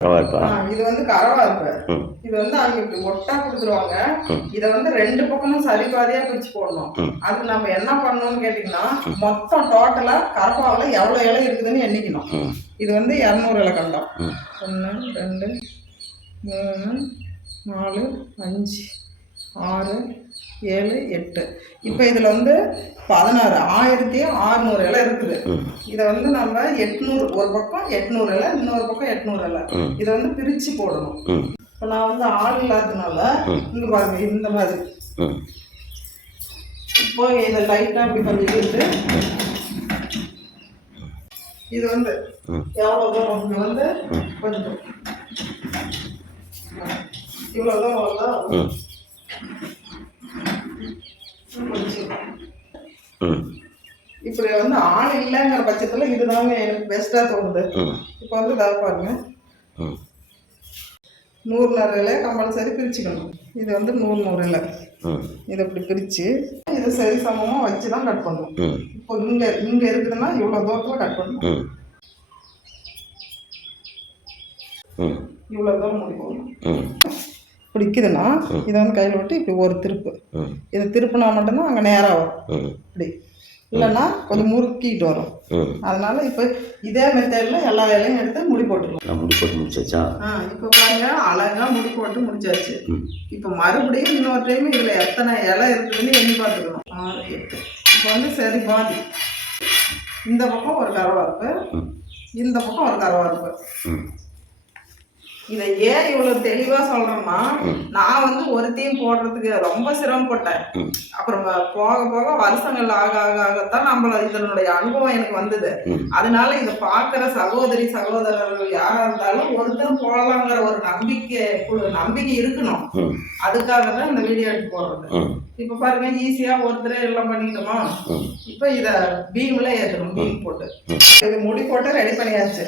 இது வந்து கரவாருப்பு. ம். இது வந்து அவங்க இப்படி ஒட்டா கொடுத்துருவாங்க. இத வந்து ரெண்டு பக்கமும் சரி பாதியா பிரிச்சு போடணும். அதுக்கு நம்ம என்ன பண்ணணும்னு கேட்டீங்கன்னா மொத்தம் டோட்டலா கரப்பாவில எவ்வளவு இலை இருக்குதுன்னு எண்ணிக்கணும். இது வந்து இரநூறு இலை கண்டம் ஒன்று ரெண்டு மூணு நாலு அஞ்சு ஆறு ஏழு எட்டு. இப்போ இதில் வந்து பதினாறு ஆயிரத்தி அறுநூறு இலை இருக்குது. இதை வந்து நம்ம எட்நூறு ஒரு பக்கம் எட்நூறு இலை இன்னொரு பக்கம் எட்நூறு இலை. இதை வந்து பிரித்து போடணும். இப்போ நான் வந்து ஆள் இல்லாததுனால. இங்கே பாருங்க இந்த மாதிரி. இப்போ இதை லைட்டாக அப்படி பண்ணிக்கிட்டு இது வந்து. எவ்வளோ தூரம்? இங்கே வந்து கொஞ்சம். இவ்வளோ தூரம் இப்படி வந்து ஆள் இல்லைங்கிற பட்சத்தில் இதுதாங்க எனக்கு பெஸ்ட்டாக தோணுது. இப்போ வந்து இதாக பாருங்க. நூறு நூறு இலை கம்பல்சரி பிரிச்சுக்கணும். இது வந்து நூறு நூறு இலை. ம். இதை இப்படி பிரித்து இதை சரி சமமாக வச்சு தான் கட் பண்ணணும் இப்போ இங்கே இங்கே இருக்குதுன்னா இவ்வளோ தூரத்தில் கட் பண்ணணும் இவ்வளோ தூரம் முடி போடணும் ம். பிடிக்குதுன்னா இதை வந்து கையில் விட்டு இப்படி ஒரு திருப்பு. இதை திருப்பினா மட்டும்தான் அங்கே நேராக வரும் இப்படி இல்லைன்னா கொஞ்சம் முறுக்கிட்டு வரும். அதனால இப்போ இதே மெத்தடில் எல்லா இலையும் எடுத்து முடி போட்டுருவோம் முடி போட்டு முடிச்சாச்சா? ஆ இப்போ பாருங்க அழகா முடி போட்டு முடிச்சாச்சு. இப்போ மறுபடியும் இன்னொரு டைம் இதில் எத்தனை இலை இருக்குதுன்னு எண்ணி பார்த்துக்கணும். ஆறு எட்டு. இப்போ வந்து சரி பாதி. இந்த பக்கம் ஒரு கரவார்ப்பு ம். இந்த பக்கம் ஒரு கரவார்ப்பு ம். இதை ஏன் இவ்வளோ தெளிவாக சொல்கிறேன்னா ம். நான் வந்து ஒரு தீம் போடுறதுக்கு ரொம்ப சிரமப்பட்டேன். அப்புறம் போக போக வருஷங்கள் ஆக ஆக ஆகத்தான் நம்மள இதனுடைய அனுபவம் எனக்கு வந்தது. அதனால இதை பார்க்குற சகோதரி சகோதரர்கள் யாரா இருந்தாலும் ஒருத்தர் போடலாங்கிற ஒரு நம்பிக்கை நம்பிக்கை இருக்கணும். அதுக்காக தான் இந்த வீடியோ எடுத்து போடுறது. இப்போ பாருங்க ஈஸியா ஒருத்தரே எல்லாம் பண்ணிட்டோமா? இப்போ இதை பீம்ல ஏற்றணும் பீம் போட்டு. இது முடி போட்டு ரெடி பண்ணியாச்சு.